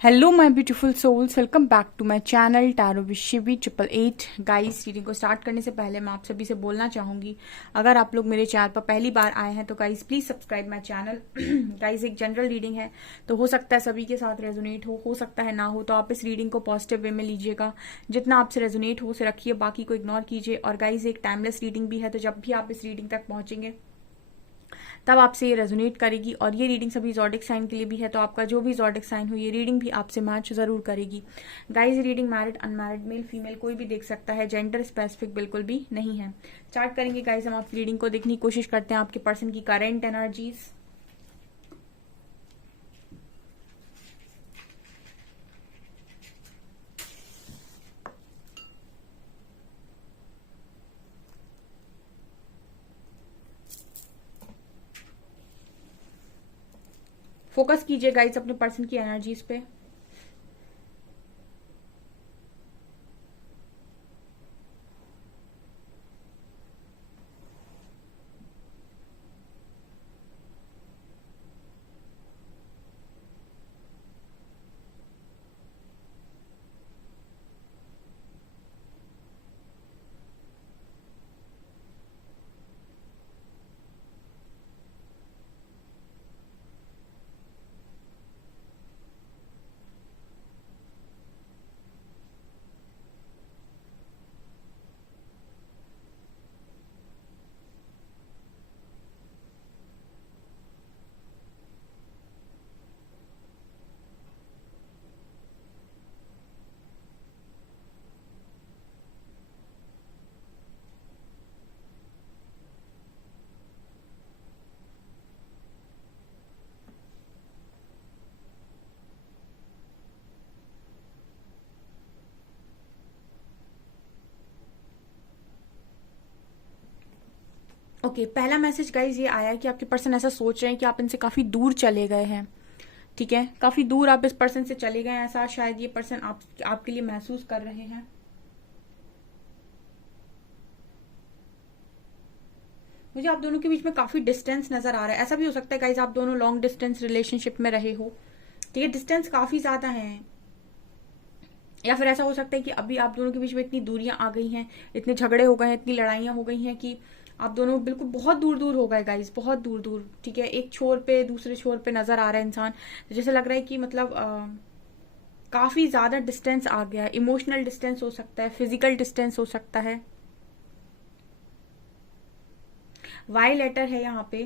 Hello my beautiful souls, welcome back to my channel tarot with Shivi 888। Guys, reading को start करने से पहले मैं आप सभी से बोलना चाहूंगी, अगर आप लोग मेरे चैनल पर पहली बार आए हैं तो guys please subscribe my channel. Guys, एक जनरल रीडिंग है तो हो सकता है सभी के साथ रेजोनेट हो सकता है ना हो, तो आप इस रीडिंग को पॉजिटिव वे में लीजिएगा। जितना आपसे रेजोनेट हो उसे रखिए, बाकी को इग्नोर कीजिए। और गाइस, एक टाइमलेस रीडिंग भी है, तो जब भी आप इस रीडिंग तक पहुंचेंगे तब आपसे ये रेजोनेट करेगी। और ये रीडिंग सभी जॉडिक साइन के लिए भी है, तो आपका जो भी जॉडिक साइन हो ये रीडिंग भी आपसे मैच जरूर करेगी। Guys, reading married unmarried male female कोई भी देख सकता है, जेंडर स्पेसिफिक बिल्कुल भी नहीं है। स्टार्ट करेंगे गाइज, हम आप रीडिंग को देखने की कोशिश करते हैं आपके पर्सन की करेंट एनर्जीज। फोकस कीजिए गाइज अपने पर्सन की एनर्जीज पे। ओके, पहला मैसेज गाइज ये आया कि आपके पर्सन ऐसा सोच रहे हैं कि आप इनसे काफी दूर चले गए हैं। ठीक है, काफी दूर आप इस पर्सन से चले गए हैं, ऐसा शायद ये पर्सन आपके लिए महसूस कर रहे हैं। मुझे आप दोनों के बीच में काफी डिस्टेंस नजर आ रहा है। ऐसा भी हो सकता है गाइज आप दोनों लॉन्ग डिस्टेंस रिलेशनशिप में रहे हो। ठीक है, डिस्टेंस काफी ज्यादा है। या फिर ऐसा हो सकता है कि अभी आप दोनों के बीच में इतनी दूरियां आ गई हैं, इतने झगड़े हो गए हैं, इतनी लड़ाइयां हो गई हैं कि आप दोनों बिल्कुल बहुत दूर दूर हो गए गाइज, बहुत दूर दूर। ठीक है, एक छोर पे दूसरे छोर पे नजर आ रहा है इंसान, तो जैसे लग रहा है कि मतलब काफी ज्यादा डिस्टेंस आ गया है। इमोशनल डिस्टेंस हो सकता है, फिजिकल डिस्टेंस हो सकता है। वाई लेटर है यहाँ पे।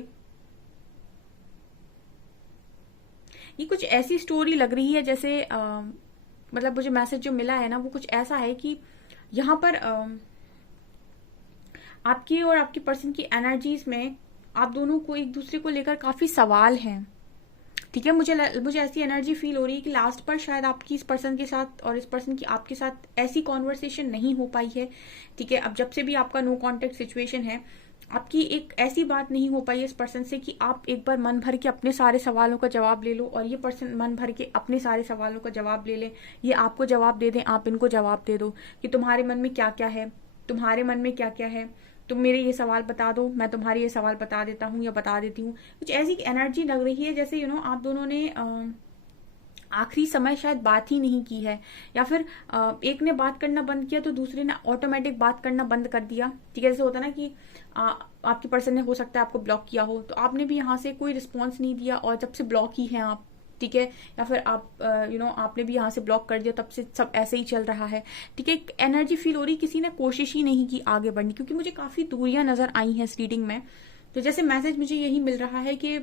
ये कुछ ऐसी स्टोरी लग रही है जैसे मतलब मुझे मैसेज जो मिला है ना वो कुछ ऐसा है कि यहाँ पर आपकी और आपकी पर्सन की एनर्जीज में आप दोनों को एक दूसरे को लेकर काफी सवाल हैं। ठीक है, मुझे ऐसी एनर्जी फील हो रही है कि लास्ट पर शायद आपकी इस पर्सन के साथ और इस पर्सन की आपके साथ ऐसी कॉन्वर्सेशन नहीं हो पाई है। ठीक है, अब जब से भी आपका नो कॉन्टेक्ट सिचुएशन है, आपकी एक ऐसी बात नहीं हो पाई है इस पर्सन से कि आप एक बार मन भर के अपने सारे सवालों का जवाब ले लो और ये पर्सन मन भर के अपने सारे सवालों का जवाब ले ले। ये आपको जवाब दे दें, आप इनको जवाब दे दो कि तुम्हारे मन में क्या क्या है, तुम्हारे मन में क्या क्या है, तुम मेरे ये सवाल बता दो, मैं तुम्हारे ये सवाल बता देता हूँ या बता देती हूँ। कुछ ऐसी एनर्जी लग रही है जैसे आप दोनों ने आखिरी समय शायद बात ही नहीं की है, या फिर एक ने बात करना बंद किया तो दूसरे ने ऑटोमेटिक बात करना बंद कर दिया। ठीक है, जैसे होता है ना कि आपके पर्सन ने हो सकता है आपको ब्लॉक किया हो, तो आपने भी यहाँ से कोई रिस्पॉन्स नहीं दिया और जब से ब्लॉक ही हैं आप। ठीक है, या फिर आप आपने भी यहाँ से ब्लॉक कर दिया, तब से सब ऐसे ही चल रहा है। ठीक है, एनर्जी फील हो रही, किसी ने कोशिश ही नहीं की आगे बढ़ने, क्योंकि मुझे काफी दूरियां नजर आई हैं इस रीडिंग में। तो जैसे मैसेज मुझे यही मिल रहा है कि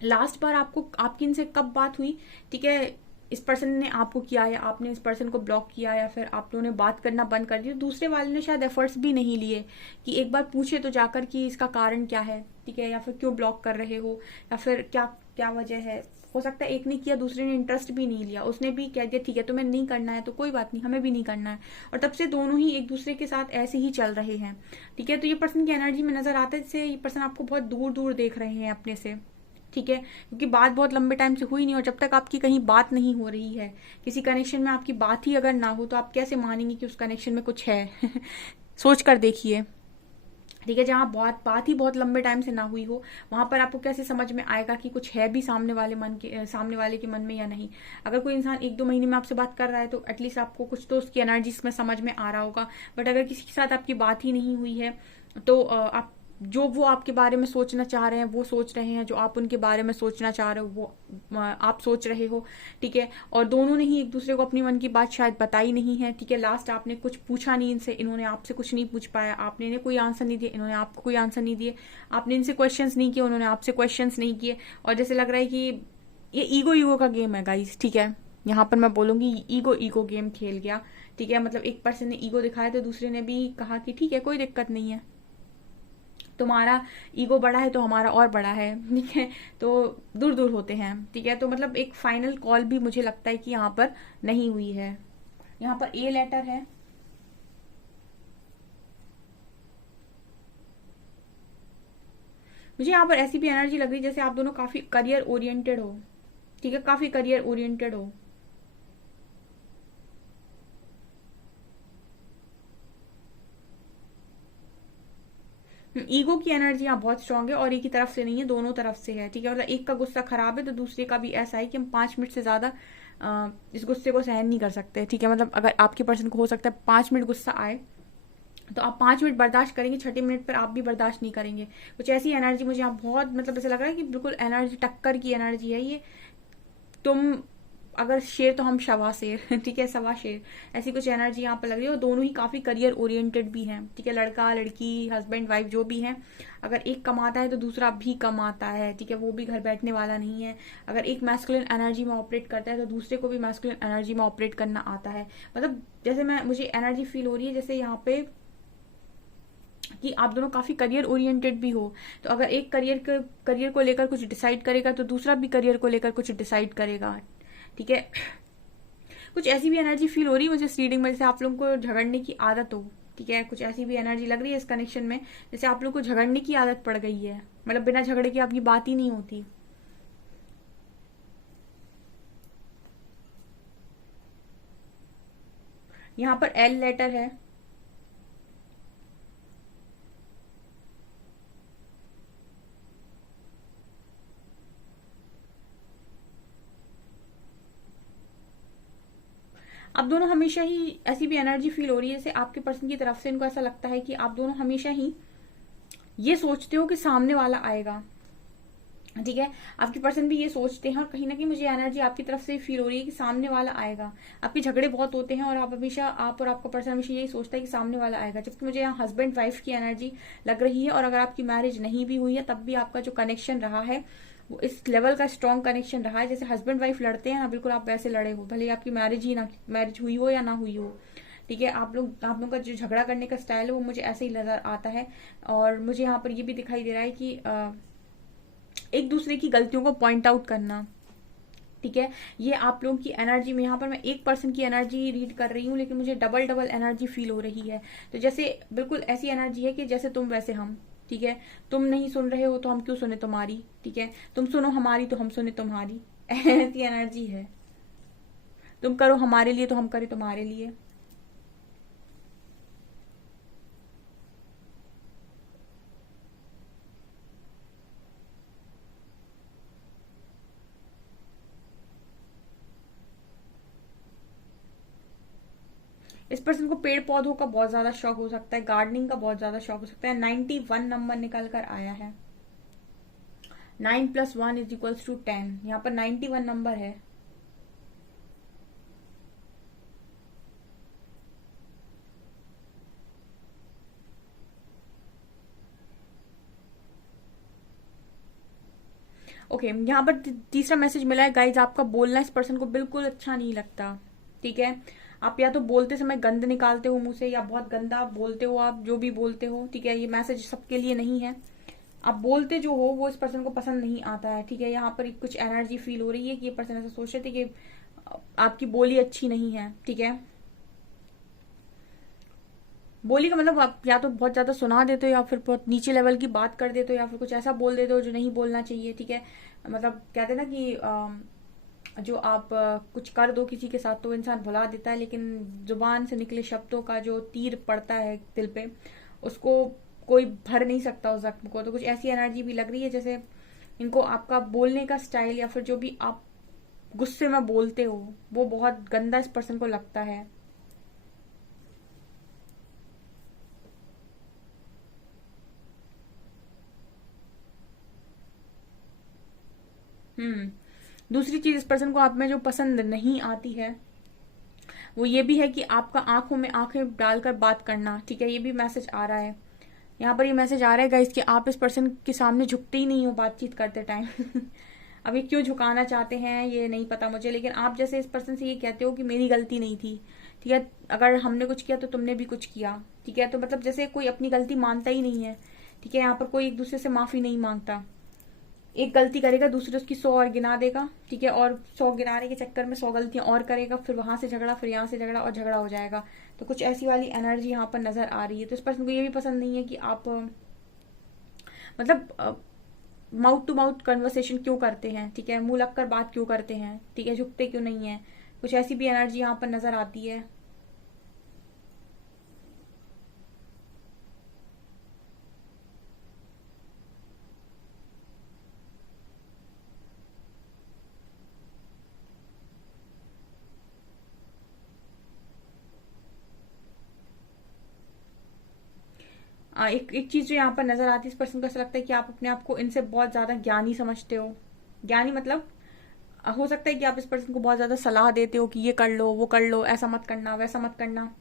लास्ट बार आपकी इनसे कब बात हुई। ठीक है, इस पर्सन ने आपको किया या आपने इस पर्सन को ब्लॉक किया या फिर आप लोगों ने बात करना बंद कर दिया, दूसरे वाले ने शायद एफर्ट्स भी नहीं लिए कि एक बार पूछे तो जाकर कि इसका कारण क्या है। ठीक है, या फिर क्यों ब्लॉक कर रहे हो, या फिर क्या क्या वजह है। हो सकता है एक ने किया, दूसरे ने इंटरेस्ट भी नहीं लिया, उसने भी कह दिया ठीक है तुम्हें नहीं करना है तो कोई बात नहीं, हमें भी नहीं करना है, और तब से दोनों ही एक दूसरे के साथ ऐसे ही चल रहे हैं। ठीक है, तो ये पर्सन की एनर्जी में नजर आता है जैसे ये पर्सन आपको बहुत दूर दूर देख रहे हैं अपने से। ठीक है, क्योंकि बात बहुत लंबे टाइम से हुई नहीं, और जब तक आपकी कहीं बात नहीं हो रही है, किसी कनेक्शन में आपकी बात ही अगर ना हो, तो आप कैसे मानेंगे कि उस कनेक्शन में कुछ है। सोच कर देखिए। ठीक है, जहाँ बात ही बहुत लंबे टाइम से ना हुई हो, वहां पर आपको कैसे समझ में आएगा कि कुछ है भी सामने वाले के मन में या नहीं। अगर कोई इंसान 1-2 महीने में आपसे बात कर रहा है तो एटलीस्ट आपको कुछ तो उसकी एनर्जीज में समझ में आ रहा होगा। बट अगर किसी के साथ आपकी बात ही नहीं हुई है तो आप जो वो आपके बारे में सोचना चाह रहे हैं वो सोच रहे हैं, जो आप उनके बारे में सोचना चाह रहे हो वो आप सोच रहे हो। ठीक है, और दोनों ने ही एक दूसरे को अपनी मन की बात शायद बताई नहीं है। ठीक है, लास्ट आपने कुछ पूछा नहीं इनसे, इन्होंने आपसे कुछ नहीं पूछ पाया, आपने इन्हें कोई आंसर नहीं दिया, इन्होंने आपको कोई आंसर नहीं दिए, आपने इनसे क्वेश्चंस नहीं किए, उन्होंने आपसे क्वेश्चंस नहीं किए। और जैसे लग रहा है कि ये ईगो ईगो का गेम है गाइस। ठीक है, यहाँ पर मैं बोलूंगी ईगो ईगो गेम खेल गया। ठीक है, मतलब एक पर्सन ने ईगो दिखाया तो दूसरे ने भी कहा कि ठीक है कोई दिक्कत नहीं है, तुम्हारा ईगो बड़ा है तो हमारा और बड़ा है। ठीक है, तो दूर दूर होते हैं। ठीक है, तो मतलब एक फाइनल कॉल भी मुझे लगता है कि यहाँ पर नहीं हुई है। यहाँ पर ए लेटर है। मुझे यहाँ पर ऐसी भी एनर्जी लग रही है जैसे आप दोनों काफी करियर ओरिएंटेड हो। ठीक है, काफी करियर ओरिएंटेड हो। ईगो की एनर्जी यहाँ बहुत स्ट्रांग है और एक ही तरफ से नहीं है, दोनों तरफ से है। ठीक है, मतलब एक का गुस्सा खराब है तो दूसरे का भी ऐसा है कि हम 5 मिनट से ज्यादा इस गुस्से को सहन नहीं कर सकते। ठीक है, मतलब अगर आपके पर्सन को हो सकता है 5 मिनट गुस्सा आए तो आप 5 मिनट बर्दाश्त करेंगे, 6ठे मिनट पर आप भी बर्दाश्त नहीं करेंगे। कुछ ऐसी एनर्जी मुझे यहाँ बहुत, मतलब ऐसा लग रहा है कि बिल्कुल एनर्जी टक्कर की एनर्जी है ये। तुम अगर शेर तो हम शवा शेर। ठीक है, सवा शेर, ऐसी कुछ एनर्जी यहाँ पर लग रही है। और दोनों ही काफी करियर ओरिएंटेड भी हैं। ठीक है, लड़का लड़की हस्बैंड वाइफ जो भी है, अगर एक कमाता है तो दूसरा भी कमाता है। ठीक है, वो भी घर बैठने वाला नहीं है। अगर एक मैस्कुलिन एनर्जी में ऑपरेट करता है तो दूसरे को भी मैस्कुलिन एनर्जी में ऑपरेट करना आता है। मतलब जैसे मुझे एनर्जी फील हो रही है जैसे यहाँ पे कि आप दोनों काफी करियर ओरिएंटेड भी हो। तो अगर एक करियर को लेकर कुछ डिसाइड करेगा तो दूसरा भी करियर को लेकर कुछ डिसाइड करेगा। ठीक है, कुछ ऐसी भी एनर्जी फील हो रही है मुझे इस रीडिंग में जैसे आप लोगों को झगड़ने की आदत हो। ठीक है, कुछ ऐसी भी एनर्जी लग रही है इस कनेक्शन में जैसे आप लोगों को झगड़ने की आदत पड़ गई है, मतलब बिना झगड़े की आपकी बात ही नहीं होती। यहाँ पर एल लेटर है। आप दोनों हमेशा ही, ऐसी भी एनर्जी फील हो रही है जैसे आपके पर्सन की तरफ से इनको ऐसा लगता है कि आप दोनों हमेशा ही ये सोचते हो कि सामने वाला आएगा। ठीक है, आपके पर्सन भी ये सोचते हैं और कहीं ना कहीं मुझे एनर्जी आपकी तरफ से फील हो रही है कि सामने वाला आएगा। आपके झगड़े बहुत होते हैं और आप और आपका पर्सन हमेशा यही सोचता है कि सामने वाला आएगा। जबकि मुझे यहाँ हस्बैंड वाइफ की एनर्जी लग रही है। और अगर आपकी मैरिज नहीं भी हुई है तब भी आपका जो कनेक्शन रहा है वो इस लेवल का स्ट्रॉन्ग कनेक्शन रहा है। जैसे हस्बैंड वाइफ लड़ते हैं ना, बिल्कुल आप वैसे लड़े हो, भले आपकी मैरिज हुई हो या ना हुई हो। ठीक है, आप लोग का जो झगड़ा करने का स्टाइल है वो मुझे ऐसे ही नजर आता है। और मुझे यहाँ पर ये भी दिखाई दे रहा है कि एक दूसरे की गलतियों को पॉइंट आउट करना। ठीक है, ये आप लोगों की एनर्जी में, यहाँ पर मैं एक पर्सन की एनर्जी रीड कर रही हूँ लेकिन मुझे डबल डबल एनर्जी फील हो रही है। तो जैसे बिल्कुल ऐसी एनर्जी है कि जैसे तुम वैसे हम। ठीक है, तुम नहीं सुन रहे हो तो हम क्यों सुने तुम्हारी। ठीक है, तुम सुनो हमारी तो हम सुने तुम्हारी। ऐसी एनर्जी है। तुम करो हमारे लिए तो हम करें तुम्हारे लिए। इस पर्सन को पेड़ पौधों का बहुत ज्यादा शौक हो सकता है, गार्डनिंग का बहुत ज्यादा शौक हो सकता है। 91 नंबर निकल कर आया है। 9+1 = 10। यहाँ पर 91 नंबर है। ओके, यहाँ पर तीसरा मैसेज मिला है गाइज, आपका बोलना इस पर्सन को बिल्कुल अच्छा नहीं लगता। ठीक है, आप या तो बोलते समय गंद निकालते हो मुंह से या बहुत गंदा बोलते हो, आप जो भी बोलते हो। ठीक है, ये मैसेज सबके लिए नहीं है। आप बोलते जो हो वो इस पर्सन को पसंद नहीं आता है। ठीक है, यहाँ पर कुछ एनर्जी फील हो रही है कि ये पर्सन ऐसा सोच रहे थे कि आपकी बोली अच्छी नहीं है। ठीक है, बोली का मतलब आप या तो बहुत ज्यादा सुना देते हो या फिर बहुत नीचे लेवल की बात कर देते हो या फिर कुछ ऐसा बोल देते हो जो नहीं बोलना चाहिए। ठीक है, मतलब कहते हैं ना कि जो आप कुछ कर दो किसी के साथ तो इंसान भुला देता है, लेकिन जुबान से निकले शब्दों का जो तीर पड़ता है दिल पे उसको कोई भर नहीं सकता उस जख्म को। तो कुछ ऐसी एनर्जी भी लग रही है जैसे इनको आपका बोलने का स्टाइल या फिर जो भी आप गुस्से में बोलते हो वो बहुत गंदा इस पर्सन को लगता है। दूसरी चीज इस पर्सन को आप में जो पसंद नहीं आती है वो ये भी है कि आपका आंखों में आंखें डालकर बात करना। ठीक है, ये भी मैसेज आ रहा है यहाँ पर। ये मैसेज आ रहा है गाइस कि आप इस पर्सन के सामने झुकते ही नहीं हो बातचीत करते टाइम। अब ये क्यों झुकाना चाहते हैं ये नहीं पता मुझे, लेकिन आप जैसे इस पर्सन से ये कहते हो कि मेरी गलती नहीं थी। ठीक है, अगर हमने कुछ किया तो तुमने भी कुछ किया। ठीक है, तो मतलब जैसे कोई अपनी गलती मानता ही नहीं है। ठीक है, यहाँ पर कोई एक दूसरे से माफी नहीं मांगता। एक गलती करेगा दूसरे उसकी 100 और गिना देगा। ठीक है, और 100 गिनाने के चक्कर में 100 गलतियां और करेगा, फिर वहां से झगड़ा, फिर यहाँ से झगड़ा और झगड़ा हो जाएगा। तो कुछ ऐसी वाली एनर्जी यहाँ पर नजर आ रही है। तो इस पर्सन को ये भी पसंद नहीं है कि आप मतलब माउथ टू माउथ कन्वर्सेशन क्यों करते हैं। ठीक है, मुंह लगकर बात क्यों करते हैं। ठीक है, झुकते क्यों नहीं है। कुछ ऐसी भी एनर्जी यहाँ पर नजर आती है। एक चीज जो यहाँ पर नजर आती है, इस पर्सन को ऐसा लगता है कि आप अपने आप को इनसे बहुत ज्यादा ज्ञानी समझते हो। ज्ञानी मतलब हो सकता है कि आप इस पर्सन को बहुत ज्यादा सलाह देते हो कि ये कर लो, वो कर लो, ऐसा मत करना, वैसा मत करना।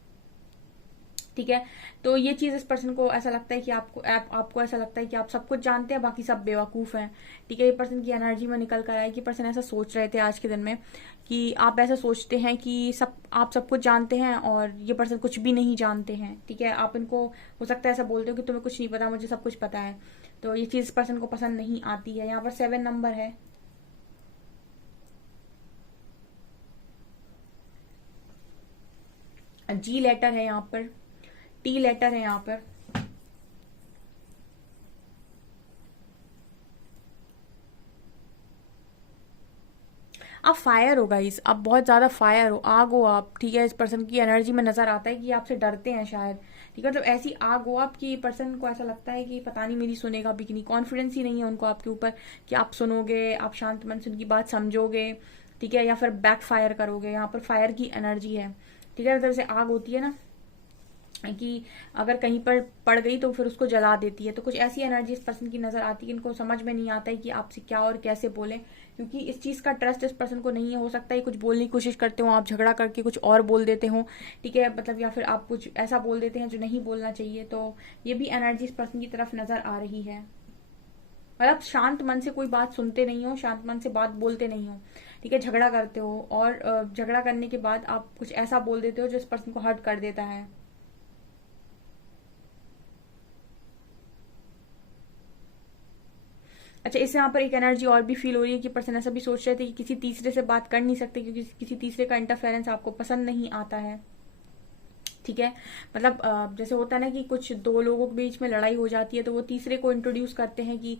ठीक है, तो ये चीज इस पर्सन को ऐसा लगता है कि आपको ऐसा लगता है कि आप सब कुछ जानते हैं, बाकी सब बेवकूफ हैं। ठीक है, ये पर्सन की एनर्जी में निकल कर आया कि पर्सन ऐसा सोच रहे थे आज के दिन में कि आप ऐसा सोचते हैं कि आप सब कुछ जानते हैं और ये पर्सन कुछ भी नहीं जानते हैं। ठीक है, आप इनको हो सकता है ऐसा बोलते हो कि तुम्हें कुछ नहीं पता, मुझे सब कुछ पता है। तो ये चीज पर्सन को पसंद नहीं आती है। यहाँ पर 7 नंबर है। जी लेटर है यहाँ पर, टी लेटर है यहाँ पर। आप फायर हो गाइस, आप बहुत ज्यादा फायर हो, आग हो आप। ठीक है, इस पर्सन की एनर्जी में नजर आता है कि आपसे डरते हैं शायद। ठीक है, मतलब ऐसी आग हो आप कि पर्सन को ऐसा लगता है कि पता नहीं मेरी सुनेगा भी कि नहीं। कॉन्फिडेंस ही नहीं है उनको आपके ऊपर कि आप सुनोगे, आप शांत मन से उनकी बात समझोगे। ठीक है, या फिर बैक फायर करोगे। यहाँ पर फायर की एनर्जी है। ठीक है, जैसे आग होती है ना कि अगर कहीं पर पड़ गई तो फिर उसको जला देती है। तो कुछ ऐसी एनर्जी इस पर्सन की नजर आती है। इनको समझ में नहीं आता है कि आपसे क्या और कैसे बोले, क्योंकि इस चीज का ट्रस्ट इस पर्सन को नहीं है। हो सकता है कुछ बोलने की कोशिश करते हो, आप झगड़ा करके कुछ और बोल देते हो। ठीक है, मतलब या फिर आप कुछ ऐसा बोल देते हैं जो नहीं बोलना चाहिए। तो ये भी एनर्जी इस पर्सन की तरफ नजर आ रही है। मतलब शांत मन से कोई बात सुनते नहीं हो, शांत मन से बात बोलते नहीं हो। ठीक है, झगड़ा करते हो और झगड़ा करने के बाद आप कुछ ऐसा बोल देते हो जो इस पर्सन को हर्ट कर देता है। अच्छा, इससे यहाँ पर एक एनर्जी और भी फील हो रही है कि पर्सन ऐसा भी सोच रहे थे कि किसी तीसरे से बात कर नहीं सकते क्योंकि किसी तीसरे का इंटरफेरेंस आपको पसंद नहीं आता है। ठीक है, मतलब जैसे होता है ना कि कुछ दो लोगों के बीच में लड़ाई हो जाती है तो वो तीसरे को इंट्रोड्यूस करते हैं कि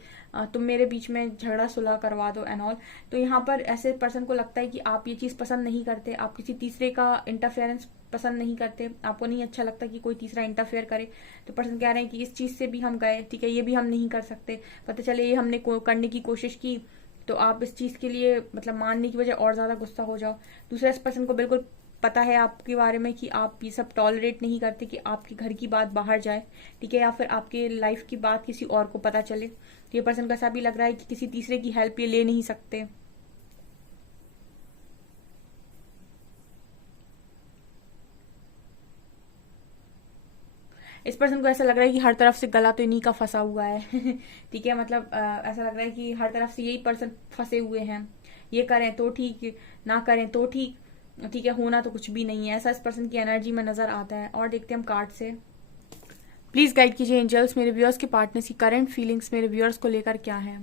तुम मेरे बीच में झगड़ा सुलह करवा दो एंड ऑल। तो यहाँ पर ऐसे पर्सन को लगता है कि आप ये चीज पसंद नहीं करते, आप किसी तीसरे का इंटरफेरेंस पसंद नहीं करते, आपको नहीं अच्छा लगता कि कोई तीसरा इंटरफेयर करे। तो पर्सन कह रहे हैं कि इस चीज से भी हम गए। ठीक है, ये भी हम नहीं कर सकते। पता चले ये हमने करने की कोशिश की तो आप इस चीज के लिए मतलब मानने की वजह और ज्यादा गुस्सा हो जाओ। दूसरा, इस पर्सन को बिल्कुल पता है आपके बारे में कि आप ये सब टॉलरेट नहीं करते कि आपके घर की बात बाहर जाए। ठीक है, या फिर आपके लाइफ की बात किसी और को पता चले। तो ये पर्सन को ऐसा भी लग रहा है कि किसी तीसरे की हेल्प ये ले नहीं सकते। इस पर्सन को ऐसा लग रहा है कि हर तरफ से गला तो इन्हीं का फंसा हुआ है। ठीक है, मतलब ऐसा लग रहा है कि हर तरफ से यही पर्सन फंसे हुए हैं। ये करें तो ठीक, ना करें तो ठीक। ठीक है, होना तो कुछ भी नहीं है, ऐसा इस पर्सन की एनर्जी में नजर आता है। और देखते हैं हम कार्ड से। प्लीज गाइड कीजिए एंजल्स, मेरे व्यूअर्स के पार्टनर्स की करंट फीलिंग्स मेरे व्यूअर्स को लेकर क्या है।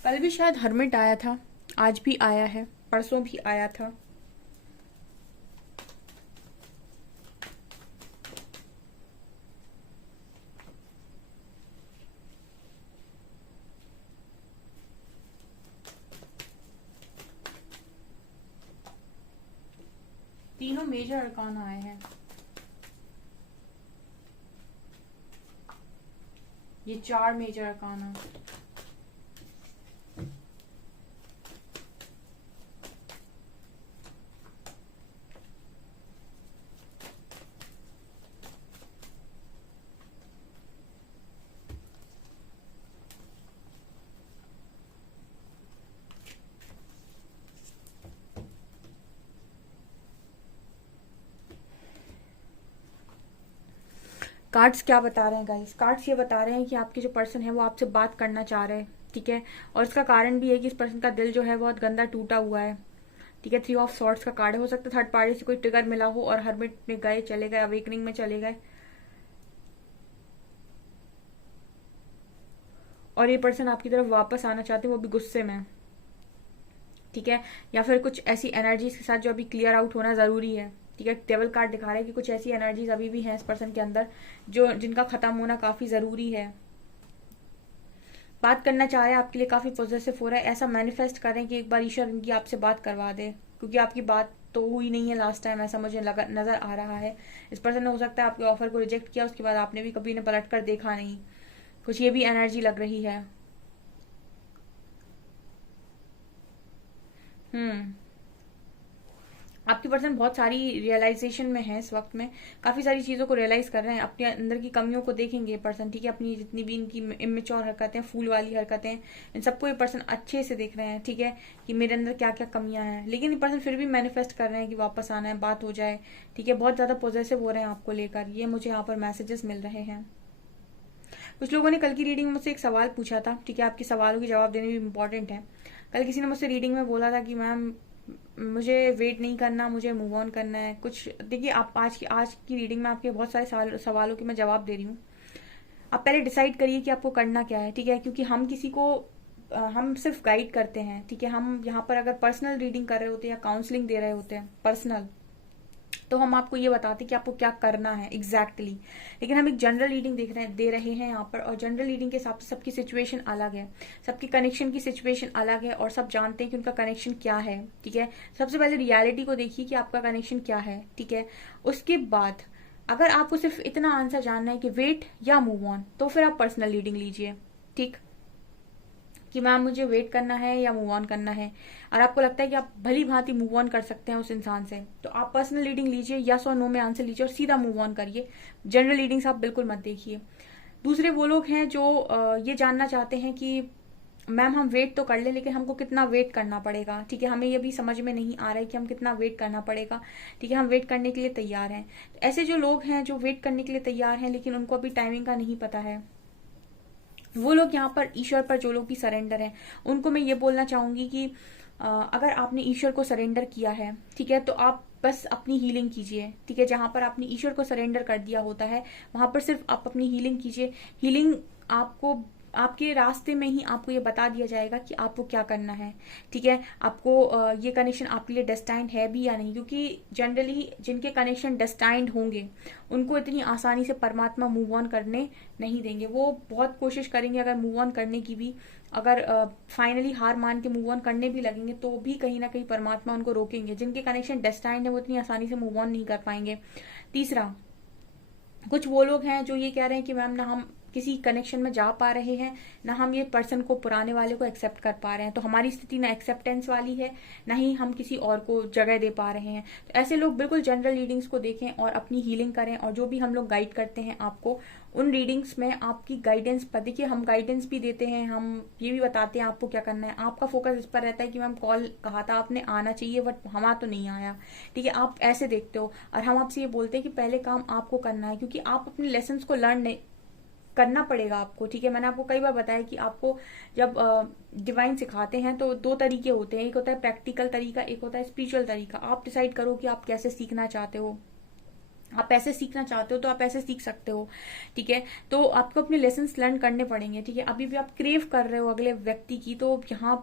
कल भी शायद हर्मिट आया था, आज भी आया है, परसों भी आया था। तीनों मेजर अरकान आए हैं। ये 4 मेजर अरकान। कार्ड्स क्या बता रहे हैं गाइस? कार्ड्स ये बता रहे हैं कि आपके जो पर्सन है वो आपसे बात करना चाह रहे हैं, ठीक है। और इसका कारण भी है कि इस पर्सन का दिल जो है बहुत गंदा टूटा हुआ है, ठीक है। 3 ऑफ सॉर्ट्स का कार्ड है। हो सकता है थर्ड पार्टी से कोई ट्रिगर मिला हो और हर्मिट में गए, चले गए, अवेकनिंग में चले गए, और ये पर्सन आपकी तरफ वापस आना चाहते हैं, वो भी गुस्से में, ठीक है। या फिर कुछ ऐसी एनर्जीज के साथ जो अभी क्लियर आउट होना जरूरी है, ठीक है। डेविल कार्ड दिखा रहा है कि कुछ ऐसी एनर्जीज अभी भी हैं इस पर्सन के अंदर जो जिनका खत्म होना काफी जरूरी है। बात करना चाह रहे हैं आपके लिए, काफी पॉजिटिव हो रहा है। ऐसा मैनिफेस्ट करें कि एक बार ईश्वर इनकी आपसे बात करवा दे, क्योंकि आपकी बात तो हुई नहीं है लास्ट टाइम, ऐसा मुझे नजर आ रहा है। इस पर्सन ने हो सकता है आपके ऑफर को रिजेक्ट किया, उसके बाद आपने भी कभी इन्हें पलट कर देखा नहीं, कुछ ये भी एनर्जी लग रही है। हम्म आपकी पर्सन बहुत सारी रियलाइजेशन में है इस वक्त में, काफी सारी चीजों को रियलाइज कर रहे हैं, अपने अंदर की कमियों को देखेंगे पर्सन, ठीक है। अपनी जितनी भी इनकी इमेच्योर हरकतें, फूल वाली हरकतें, इन सबको ये पर्सन अच्छे से देख रहे हैं, ठीक है, कि मेरे अंदर क्या क्या कमियां हैं। लेकिन ये पर्सन फिर भी मैनिफेस्ट कर रहे हैं कि वापस आना है, बात हो जाए, ठीक है। बहुत ज्यादा पॉजिटिव हो रहे हैं आपको लेकर, ये मुझे यहाँ पर मैसेजेस मिल रहे हैं। कुछ लोगों ने कल की रीडिंग में मुझसे एक सवाल पूछा था, ठीक है। आपके सवालों के जवाब देने भी इम्पोर्टेंट है। कल किसी ने मुझसे रीडिंग में बोला था कि मैम मुझे वेट नहीं करना, मुझे मूव ऑन करना है कुछ। देखिए, आप आज की रीडिंग में आपके बहुत सारे सवालों के मैं जवाब दे रही हूँ। आप पहले डिसाइड करिए कि आपको करना क्या है, ठीक है। क्योंकि हम किसी को हम सिर्फ गाइड करते हैं, ठीक है। हम यहाँ पर अगर पर्सनल रीडिंग कर रहे होते हैं या काउंसलिंग दे रहे होते हैं पर्सनल, तो हम आपको ये बताते हैं कि आपको क्या करना है एग्जैक्टली लेकिन हम एक जनरल रीडिंग दे रहे हैं यहाँ पर, और जनरल रीडिंग के हिसाब से सबकी सिचुएशन अलग है, सबकी कनेक्शन की सिचुएशन अलग है, और सब जानते हैं कि उनका कनेक्शन क्या है, ठीक है। सबसे पहले रियलिटी को देखिए कि आपका कनेक्शन क्या है, ठीक है। उसके बाद अगर आपको सिर्फ इतना आंसर जानना है कि वेट या मूव ऑन, तो फिर आप पर्सनल रीडिंग लीजिए, ठीक, कि मैम मुझे वेट करना है या मूव ऑन करना है। और आपको लगता है कि आप भली भांति मूव ऑन कर सकते हैं उस इंसान से, तो आप पर्सनल रीडिंग लीजिए, यस और नो में आंसर लीजिए और सीधा मूव ऑन करिए। जनरल रीडिंग्स आप बिल्कुल मत देखिए। दूसरे वो लोग हैं जो ये जानना चाहते हैं कि मैम हम वेट तो कर ले, लेकिन हमको कितना वेट करना पड़ेगा, ठीक है। हमें ये भी समझ में नहीं आ रहा है कि हम कितना वेट करना पड़ेगा, ठीक है। हम वेट करने के लिए तैयार हैं। तो ऐसे जो लोग हैं जो वेट करने के लिए तैयार हैं लेकिन उनको अभी टाइमिंग का नहीं पता है, वो लोग यहाँ पर ईश्वर पर जो लोग भी सरेंडर हैं, उनको मैं ये बोलना चाहूंगी कि अगर आपने ईश्वर को सरेंडर किया है, ठीक है, तो आप बस अपनी हीलिंग कीजिए, ठीक है। जहां पर आपने ईश्वर को सरेंडर कर दिया होता है वहां पर सिर्फ आप अपनी हीलिंग कीजिए। हीलिंग आपको आपके रास्ते में ही आपको ये बता दिया जाएगा कि आपको क्या करना है, ठीक है। आपको ये कनेक्शन आपके लिए डेस्टाइंड है भी या नहीं, क्योंकि जनरली जिनके कनेक्शन डेस्टाइंड होंगे उनको इतनी आसानी से परमात्मा मूव ऑन करने नहीं देंगे। वो बहुत कोशिश करेंगे अगर मूव ऑन करने की भी, अगर फाइनली हार मान के मूव ऑन करने भी लगेंगे तो भी कहीं ना कहीं परमात्मा उनको रोकेंगे। जिनके कनेक्शन डेस्टाइंड है वो इतनी आसानी से मूव ऑन नहीं कर पाएंगे। तीसरा, कुछ वो लोग हैं जो ये कह रहे हैं कि मैम ना हम किसी कनेक्शन में जा पा रहे हैं, ना हम ये पर्सन को, पुराने वाले को एक्सेप्ट कर पा रहे हैं। तो हमारी स्थिति ना एक्सेप्टेंस वाली है, ना ही हम किसी और को जगह दे पा रहे हैं। तो ऐसे लोग बिल्कुल जनरल रीडिंग्स को देखें और अपनी हीलिंग करें, और जो भी हम लोग गाइड करते हैं आपको उन रीडिंग्स में आपकी गाइडेंस पर, देखिए हम गाइडेंस भी देते हैं, हम ये भी बताते हैं आपको क्या करना है। आपका फोकस इस पर रहता है कि मैम कॉल कहा था आपने आना चाहिए बट हमारा तो नहीं आया, ठीक है। आप ऐसे देखते हो, और हम आपसे ये बोलते हैं कि पहले काम आपको करना है, क्योंकि आप अपने लेसन को लर्न करना पड़ेगा आपको, ठीक है। मैंने आपको कई बार बताया कि आपको जब डिवाइन सिखाते हैं तो 2 तरीके होते हैं, एक होता है प्रैक्टिकल तरीका, एक होता है स्पिरिचुअल तरीका। आप डिसाइड करो कि आप कैसे सीखना चाहते हो। आप ऐसे सीखना चाहते हो तो आप ऐसे सीख सकते हो, ठीक है। तो आपको अपने लेसन लर्न करने पड़ेंगे, ठीक है। अभी भी आप क्रेव कर रहे हो अगले व्यक्ति की, तो यहाँ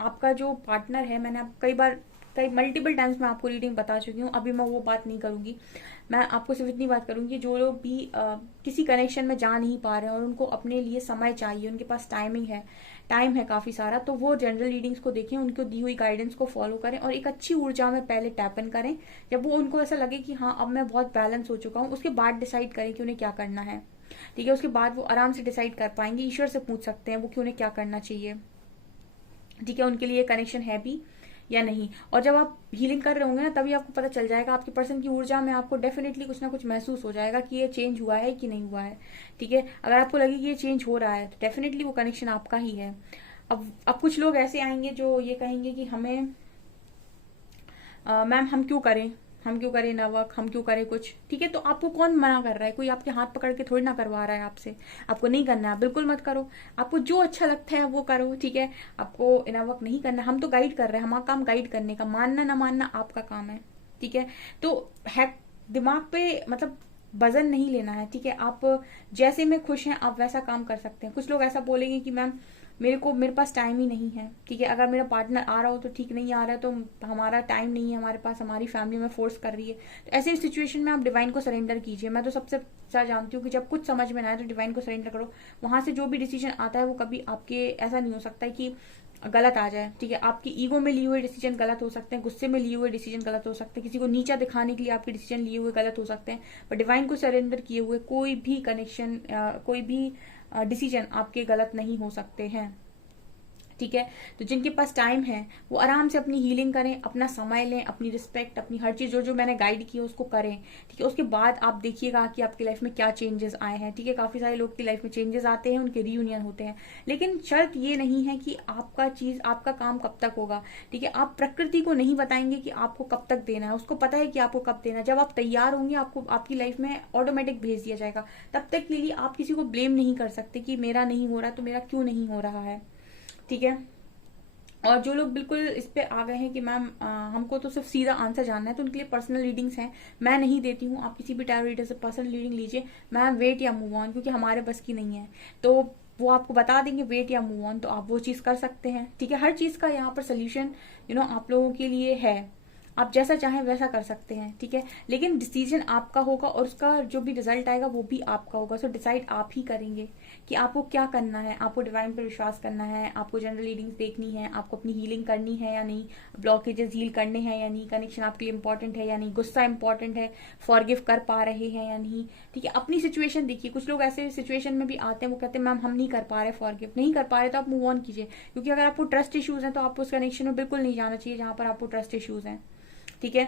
आपका जो पार्टनर है, मैंने आप कई बार कई मल्टीपल टाइम्स मैं आपको रीडिंग बता चुकी हूँ, अभी मैं वो बात नहीं करूंगी। मैं आपको सिर्फ इतनी बात करूंगी, जो लोग भी किसी कनेक्शन में जा नहीं पा रहे हैं और उनको अपने लिए समय चाहिए, उनके पास टाइम है काफी सारा, तो वो जनरल रीडिंग्स को देखें, उनको दी हुई गाइडेंस को फॉलो करें और एक अच्छी ऊर्जा में पहले टैप इन करें। जब वो उनको ऐसा लगे कि हाँ अब मैं बहुत बैलेंस हो चुका हूँ, उसके बाद डिसाइड करें कि उन्हें क्या करना है। ठीक है, उसके बाद वो आराम से डिसाइड कर पाएंगे, ईश्वर से पूछ सकते हैं वो कि उन्हें क्या करना चाहिए। ठीक है, उनके लिए कनेक्शन है भी या नहीं। और जब आप हीलिंग कर रहे होंगे ना, तभी आपको पता चल जाएगा, आपके पर्सन की ऊर्जा में आपको डेफिनेटली कुछ ना कुछ महसूस हो जाएगा कि ये चेंज हुआ है कि नहीं हुआ है। ठीक है, अगर आपको लगे कि ये चेंज हो रहा है तो डेफिनेटली वो कनेक्शन आपका ही है। अब कुछ लोग ऐसे आएंगे जो ये कहेंगे कि हमें मैम हम क्यों करें ना वर्क, हम क्यों करें कुछ। ठीक है, तो आपको कौन मना कर रहा है? कोई आपके हाथ पकड़ के थोड़ी ना करवा रहा है आपसे। आपको नहीं करना है, बिल्कुल मत करो। आपको जो अच्छा लगता है वो करो। ठीक है, आपको इनर वर्क नहीं करना, हम तो गाइड कर रहे हैं, हमारा काम गाइड करने का, मानना ना मानना आपका काम है। ठीक है, तो है दिमाग पे मतलब वजन नहीं लेना है। ठीक है, आप जैसे में खुश हैं आप वैसा काम कर सकते हैं। कुछ लोग ऐसा बोलेंगे कि मैम मेरे पास टाइम ही नहीं है। ठीक है, अगर मेरा पार्टनर आ रहा हो तो ठीक, नहीं आ रहा है तो हमारा टाइम नहीं है हमारे पास, हमारी फैमिली में फोर्स कर रही है, तो ऐसे सिचुएशन में आप डिवाइन को सरेंडर कीजिए। मैं तो सबसे अच्छा जानती हूँ कि जब कुछ समझ में ना आए तो डिवाइन को सरेंडर करो। वहां से जो भी डिसीजन आता है वो कभी आपके ऐसा नहीं हो सकता है कि गलत आ जाए। ठीक है, आपकी ईगो में लिए हुए डिसीजन गलत हो सकते हैं, गुस्से में लिए हुए डिसीजन गलत हो सकते हैं, किसी को नीचा दिखाने के लिए आपके डिसीजन लिए हुए गलत हो सकते हैं, पर डिवाइन को सरेंडर किए हुए कोई भी कनेक्शन, कोई भी डिसीजन आपके गलत नहीं हो सकते हैं। ठीक है, तो जिनके पास टाइम है वो आराम से अपनी हीलिंग करें, अपना समय लें, अपनी रिस्पेक्ट, अपनी हर चीज जो जो मैंने गाइड की है उसको करें। ठीक है, उसके बाद आप देखिएगा कि आपकी लाइफ में क्या चेंजेस आए हैं। ठीक है, काफी सारे लोग की लाइफ में चेंजेस आते हैं, उनके रीयूनियन होते हैं, लेकिन शर्त ये नहीं है कि आपका काम कब तक होगा। ठीक है, आप प्रकृति को नहीं बताएंगे कि आपको कब तक देना है, उसको पता है कि आपको कब देना है। जब आप तैयार होंगे आपको आपकी लाइफ में ऑटोमेटिक भेज दिया जाएगा। तब तक के लिए आप किसी को ब्लेम नहीं कर सकते कि मेरा नहीं हो रहा तो मेरा क्यों नहीं हो रहा है। ठीक है, और जो लोग बिल्कुल इस पे आ गए हैं कि मैम हमको तो सिर्फ सीधा आंसर जानना है, तो उनके लिए पर्सनल रीडिंग्स हैं, मैं नहीं देती हूँ। आप किसी भी टैरो रीडर से पर्सनल रीडिंग लीजिए, मैम वेट या मूव ऑन, क्योंकि हमारे बस की नहीं है, तो वो आपको बता देंगे वेट या मूव ऑन, तो आप वो चीज कर सकते हैं। ठीक है, हर चीज का यहाँ पर सोल्यूशन आप लोगों के लिए है, आप जैसा चाहें वैसा कर सकते हैं। ठीक है, लेकिन डिसीजन आपका होगा और उसका जो भी रिजल्ट आएगा वो भी आपका होगा। सो डिसाइड आप ही करेंगे कि आपको क्या करना है। आपको डिवाइन पर विश्वास करना है, आपको जनरल रीडिंग्स देखनी है, आपको अपनी हीलिंग करनी है या नहीं, ब्लॉकेजेस हील करने हैं या नहीं, कनेक्शन आपके लिए इंपॉर्टेंट है या नहीं, गुस्सा इंपॉर्टेंट है, फॉरगिव कर पा रहे हैं या नहीं। ठीक है, अपनी सिचुएशन देखिए। कुछ लोग ऐसे सिचुएशन में भी आते हैं, वो कहते हैं मैम हम नहीं कर पा रहे, फॉरगिव नहीं कर पा रहे, तो आप मूव ऑन कीजिए। क्योंकि अगर आपको ट्रस्ट इश्यूज हैं तो आपको उस कनेक्शन में बिल्कुल नहीं जाना चाहिए जहां पर आपको ट्रस्ट इश्यूज हैं। ठीक है,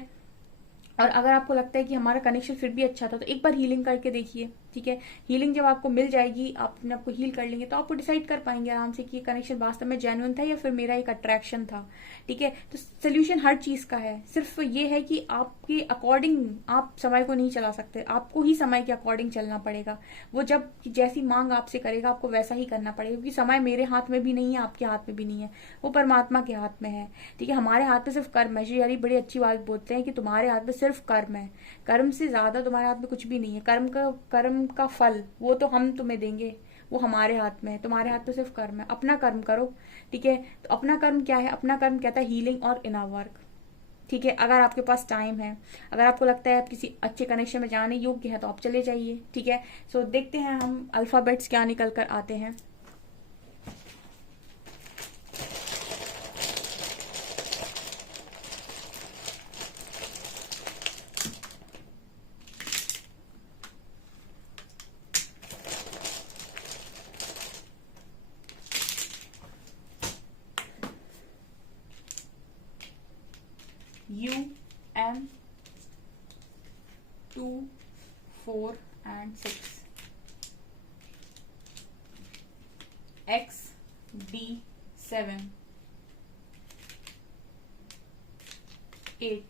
और अगर आपको लगता है कि हमारा कनेक्शन फिर भी अच्छा था तो एक बार हीलिंग करके देखिए। ठीक है, हीलिंग जब आपको मिल जाएगी, आप अपने आपको हील कर लेंगे, तो आपको डिसाइड कर पाएंगे आराम से कि ये कनेक्शन वास्तव में जेन्युइन था या फिर मेरा एक अट्रैक्शन था। ठीक है, तो सोल्यूशन हर चीज का है, सिर्फ ये है कि आपके अकॉर्डिंग आप समय को नहीं चला सकते, आपको ही समय के अकॉर्डिंग चलना पड़ेगा। वो जब जैसी मांग आपसे करेगा आपको वैसा ही करना पड़ेगा, क्योंकि समय मेरे हाथ में भी नहीं है, आपके हाथ में भी नहीं है, वो परमात्मा के हाथ में है। ठीक है, हमारे हाथ में सिर्फ कर्म है। श्री हरि बड़ी अच्छी बात बोलते हैं कि तुम्हारे हाथ में सिर्फ कर्म है, कर्म से ज्यादा तुम्हारे हाथ में कुछ भी नहीं है। कर्म का फल वो तो हम तुम्हें देंगे, वो हमारे हाथ में है, तुम्हारे हाथ में सिर्फ कर्म है। अपना कर्म करो। ठीक है, तो अपना कर्म क्या है? अपना कर्म कहता है हीलिंग और इनर वर्क। ठीक है, अगर आपके पास टाइम है, अगर आपको लगता है आप किसी अच्छे कनेक्शन में जाने योग्य है तो आप चले जाइए। ठीक है, सो देखते हैं हम अल्फाबेट्स क्या निकल कर आते हैं। UM 2 4 and 6, XD 7 8,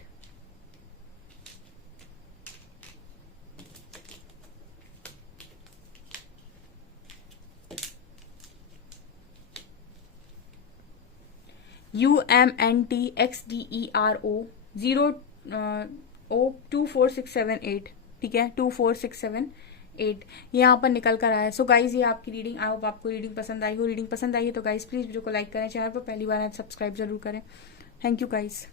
UMNTXDERO 0 O 2 4 6 7 8। ठीक है, 2 4 6 7 8 यहाँ पर निकल कर आया। सो गाइज ये आपकी रीडिंग, आई होप आपको रीडिंग पसंद आई हो। रीडिंग पसंद आई है तो गाइज प्लीज वीडियो को लाइक करें, चैनल पर पहली बार है सब्सक्राइब जरूर करें। Thank you guys.